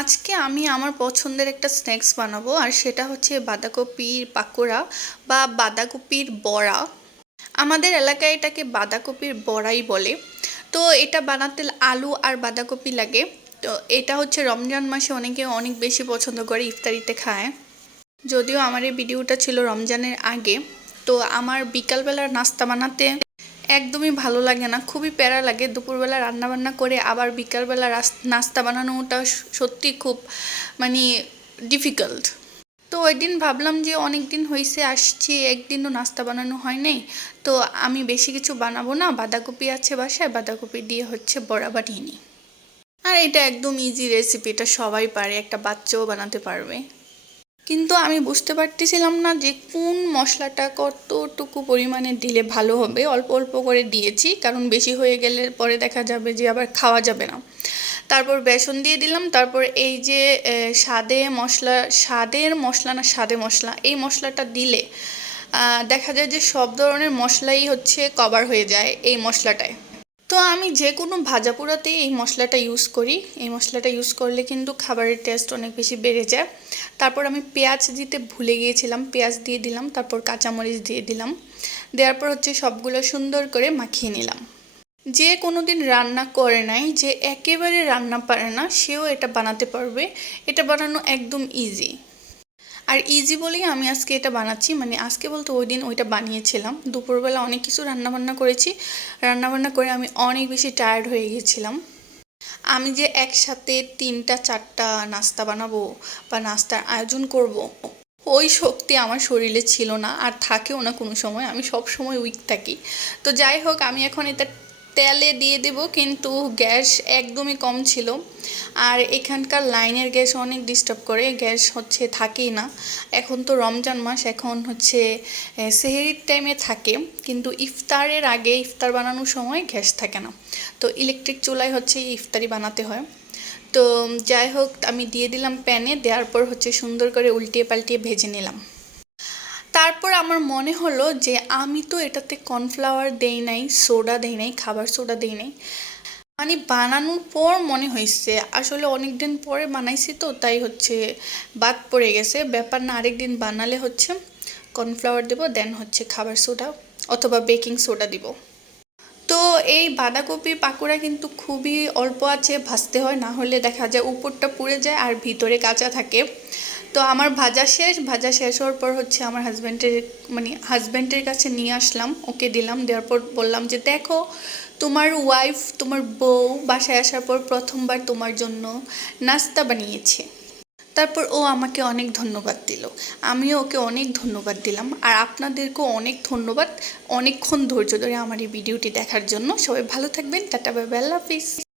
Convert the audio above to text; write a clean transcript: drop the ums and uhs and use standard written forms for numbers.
আজকে আমি আমার পছন্দের একটা স্ন্যাক্স বানাবো আর সেটা হচ্ছে বাঁধাকপির পাকোড়া বা বাঁধাকপির বড়া। আমাদের এলাকায় এটাকে বাঁধাকপির বড়াই বলে। তো এটা বানাতে আলু আর বাঁধাকপি লাগে। তো এটা হচ্ছে রমজান মাসে অনেকে অনেক বেশি পছন্দ করে, ইফতারিতে খায়। যদিও আমার এই ভিডিওটা ছিল রমজানের আগে। তো আমার বিকালবেলার নাস্তা বানাতে একদমই ভালো লাগে না, খুবই প্যারা লাগে। দুপুরবেলা রান্না বান্না করে আবার বিকালবেলা নাস্তা বানানোটা সত্যি খুব মানে ডিফিকাল্ট। তো ওই দিন ভাবলাম যে অনেক দিন হয়েছে আসছি, একদিনও নাস্তা বানানো হয় নাই। তো আমি বেশি কিছু বানাবো না, বাঁধাকপি আছে বাসায়, বাঁধাকপি দিয়ে হচ্ছে বড়া বানিয়ে নিই। আর এটা একদম ইজি রেসিপি, এটা সবাই পারে, একটা বাচ্চাও বানাতে পারবে। কিন্তু আমি বুঝতে পারতেছিলাম না যে কোন মশলাটা কতটুকু পরিমাণে দিলে ভালো হবে। অল্প অল্প করে দিয়েছি, কারণ বেশি হয়ে গেলে পরে দেখা যাবে যে আবার খাওয়া যাবে না। তারপর বেসন দিয়ে দিলাম। তারপর এই যে স্বাদের মশলা, এই মশলাটা দিলে দেখা যায় যে সব ধরনের মশলাই হচ্ছে কভার হয়ে যায় এই মশলাটায়। তো আমি যে কোনো ভাজা পোড়াতেই এই মশলাটা ইউজ করি। এই মশলাটা ইউজ করলে কিন্তু খাবারের টেস্ট অনেক বেশি বেড়ে যায়। তারপর আমি পেঁয়াজ দিতে ভুলে গিয়েছিলাম, পেঁয়াজ দিয়ে দিলাম। তারপর কাঁচামরিচ দিয়ে দিলাম। দেওয়ার পর হচ্ছে সবগুলো সুন্দর করে মাখিয়ে নিলাম। যে কোনো দিন রান্না করে নাই, যে একেবারে রান্না পারে না, সেও এটা বানাতে পারবে। এটা বানানো একদম ইজি। আর ইজি বলেই আমি আজকে এটা বানাচ্ছি, মানে আজকে বলতে ওই দিন ওইটা বানিয়েছিলাম। দুপুরবেলা অনেক কিছু রান্নাবান্না করেছি। রান্নাবান্না করে আমি অনেক বেশি টায়ার্ড হয়ে গিয়েছিলাম। আমি যে একসাথে 3টা 4টা নাস্তা বানাবো বা নাস্তার আয়োজন করব, ওই শক্তি আমার শরীরে ছিল না, আর থাকেও না কোনো সময়। আমি সব সময় উইক থাকি। তো যাই হোক, আমি এখন এটা তেলে দিয়ে দেব, কিন্তু গ্যাস একদমই কম ছিল। আর এখানকার লাইনের গ্যাস অনেক ডিস্টার্ব করে, গ্যাস হচ্ছে থাকেই না। এখন তো রমজান মাস, এখন হচ্ছে সেহরির টাইমে থাকে, কিন্তু ইফতারের আগে, ইফতার বানানোর সময় গ্যাস থাকে না। তো ইলেকট্রিক চুলায় হচ্ছে ইফতারি বানাতে হয়। তো যাই হোক, আমি দিয়ে দিলাম প্যানে। দেওয়ার পর হচ্ছে সুন্দর করে উল্টিয়ে পাল্টিয়ে ভেজে নিলাম। তারপর আমার মনে হলো যে আমি তো এটাতে কর্নফ্লাওয়ার দেই নাই, সোডা দেই নাই, খাবার সোডা দেই নাই। মানে বানানোর পর মনে হয়েছে আসলে অনেক দিন পরে বানাইছি, তো তাই হচ্ছে বাদ পড়ে গেছে। ব্যাপার না, আরেকদিন বানালে হচ্ছে কর্নফ্লাওয়ার দেবো, দেন হচ্ছে খাবার সোডা অথবা বেকিং সোডা দিব। তো এই বাঁধাকপির পাকোড়া কিন্তু খুবই অল্প আছে ভাজতে হয়, না হলে দেখা যায় উপরটা পুড়ে যায় আর ভিতরে কাঁচা থাকে। তো আমার ভাজা শেষ হওয়ার পর হচ্ছে আমার হাজব্যান্ডের কাছে নিয়ে আসলাম, ওকে দিলাম। দেওয়ার পর বললাম যে দেখো, তোমার ওয়াইফ, তোমার বউ বাসায় আসার পর প্রথমবার তোমার জন্য নাস্তা বানিয়েছে। তারপর ও আমাকে অনেক ধন্যবাদ দিল, আমিও ওকে অনেক ধন্যবাদ দিলাম। আর আপনাদেরকেও অনেক ধন্যবাদ অনেকক্ষণ ধৈর্য ধরে আমার এই ভিডিওটি দেখার জন্য। সবাই ভালো থাকবেন, টাটা বাই বাই, আল্লাহ হাফিজ।